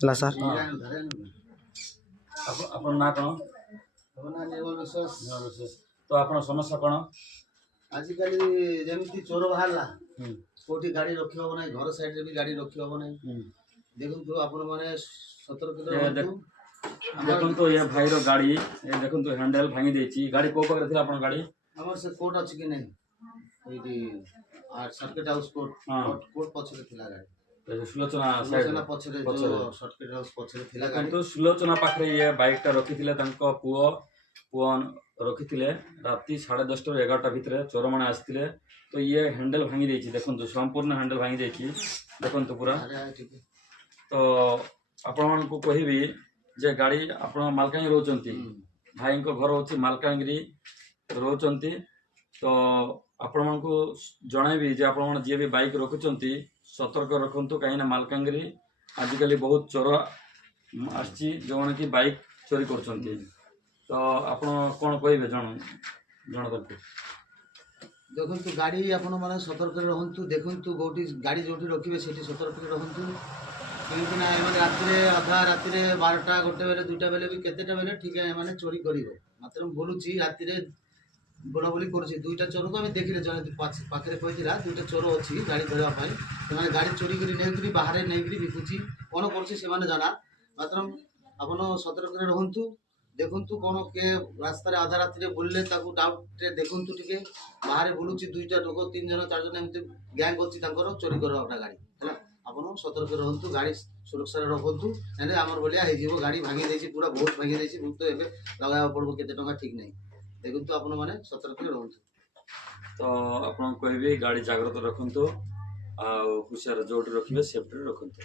ହେଲା ସାର୍। ଆପଣ ନାଁ କ'ଣ? ନିର୍ମଳ ବିଶ୍ୱାସ। ତ ଆପଣ ସମସ୍ୟା କ'ଣ? ଆଜିକାଲି ଯେମିତି ଚୋର ବାହାରିଲା, କୋଉଠି ଗାଡ଼ି ରଖି ହବ ନାହିଁ, ଘର ସାଇଡରେ ବି ଗାଡ଼ି ରଖି ହବ ନାହିଁ। ଦେଖନ୍ତୁ ଆପଣ ମାନେ ସତର୍କ ରୁହନ୍ତୁ। ଦେଖନ୍ତୁ ଏ ଭାଇର ଗାଡ଼ି, ଦେଖନ୍ତୁ ହ୍ୟାଣ୍ଡେଲ ଭାଙ୍ଗି ଦେଇଛି। ଗାଡ଼ି କୋଉ ପାଖରେ ଥିଲା ଆପଣ ଗାଡ଼ି? ଆମର ସେ କୋର୍ଟ ଅଛି କି ନାହିଁ, ଏଇଠି ସର୍କିଟ ହାଉସ୍ କୋର୍ଟ ପଛରେ ଥିଲା ଗାଡ଼ି। ସୁଲୋଚନା ପଛରେ ଯୋଉ ସର୍କିଟ ହାଉସ୍ ପଛରେ ଥିଲା ଗାଡ଼ି। କିନ୍ତୁ ସୁଲୋଚନା ପାଖରେ ଇଏ ବାଇକଟା ରଖିଥିଲେ। ତାଙ୍କ ପୁଅ ରଖିଥିଲେ। ରାତି 10:30ରୁ 11ଟା ଭିତରେ ଚୋରମାନେ ଆସିଥିଲେ। ତ ଇଏ ହ୍ୟାଣ୍ଡେଲ ଭାଙ୍ଗି ଦେଇଛି। ଦେଖନ୍ତୁ ସମ୍ପୂର୍ଣ୍ଣ ହ୍ୟାଣ୍ଡେଲ ଭାଙ୍ଗି ଦେଇଛି। ଦେଖନ୍ତୁ ପୁରା। ତ ଆପଣମାନଙ୍କୁ କହିବି ଯେ ଗାଡ଼ି ଆପଣ ମାଲକାନଗିରି ରହୁଛନ୍ତି, ଭାଇଙ୍କ ଘର ହେଉଛି ମାଲକାନଗିରି ରହୁଛନ୍ତି। ତ ଆପଣମାନଙ୍କୁ ଜଣାଇବି ଯେ ଆପଣମାନେ ଯିଏ ବି ବାଇକ୍ ରଖୁଛନ୍ତି ସତର୍କ ରଖନ୍ତୁ, କାହିଁକିନା ମାଲକାନଗିରି ଆଜିକାଲି ବହୁତ ଚୋର ଆସିଛି ଯେଉଁମାନେ କି ବାଇକ୍ ଚୋରି କରୁଛନ୍ତି। ତ ଆପଣ କ'ଣ କହିବେ ଜଣକଙ୍କୁ? ଦେଖନ୍ତୁ ଗାଡ଼ି ଆପଣ ମାନେ ସତର୍କରେ ରହନ୍ତୁ। ଦେଖନ୍ତୁ କୋଉଠି ଗାଡ଼ି ଯୋଉଠି ରଖିବେ ସେଠି ସତର୍କରେ ରହନ୍ତୁ। କାହିଁକି ନା ଏମାନେ ରାତିରେ ଅଧା ରାତିରେ 12ଟା 1 ବେଳେ 2ଟା ବେଳେ ବି କେତେଟା ବେଳେ ଠିକ୍ ଏମାନେ ଚୋରି କରିବ। ମାତ୍ର ମୁଁ ବୋଲୁଛି ରାତିରେ ବୁଲାବୁଲି କରୁଛି 2ଟା ଚୋରକୁ ଆମେ ଦେଖିଲେ, ଜଣେ ପାଖରେ କହିଥିଲା 2ଟା ଚୋର ଅଛି ଗାଡ଼ି ଧରିବା ପାଇଁ। ସେମାନେ ଗାଡ଼ି ଚୋରି କରି ନେଇକରି ବାହାରେ ନେଇକରି ବିକୁଛି, କ'ଣ କରୁଛି ସେମାନେ ଜଣା। ମାତ୍ର ଆପଣ ସତର୍କରେ ରହନ୍ତୁ। ଦେଖନ୍ତୁ କ'ଣ କିଏ ରାସ୍ତାରେ ଅଧା ରାତିରେ ବୁଲିଲେ ତାକୁ ଡାଉଟ୍ରେ ଦେଖନ୍ତୁ। ଟିକେ ବାହାରେ ବୁଲୁଛି 2ଟା ଲୋକ 3 ଜଣ 4 ଜଣ ଏମିତି ଗ୍ୟାଙ୍ଗ ଅଛି ତାଙ୍କର ଚୋରି କରିବା ଗାଡ଼ି ହେଲା। ଆପଣ ସତର୍କ ରହନ୍ତୁ, ଗାଡ଼ି ସୁରକ୍ଷାରେ ରଖନ୍ତୁ, ହେଲେ ଆମର ଭଳିଆ ହେଇଯିବ। ଗାଡ଼ି ଭାଙ୍ଗି ଦେଇଛି, ପୁରା ବହୁତ ଭାଙ୍ଗି ଦେଇଛି। ବହୁତ ଏବେ ଲଗାଇବାକୁ ପଡ଼ିବ କେତେ ଟଙ୍କା ଠିକ୍ ନାହିଁ। ଦେଖନ୍ତୁ ଆପଣମାନେ ସତର୍କରେ ରୁହନ୍ତୁ। ତ ଆପଣଙ୍କୁ କହିବି ଗାଡ଼ି ଜାଗ୍ରତ ରଖନ୍ତୁ, ଆଉ ହୁସିଆର ଯୋଉଠି ରଖିବେ ସେଫ୍ଟିରେ ରଖନ୍ତୁ।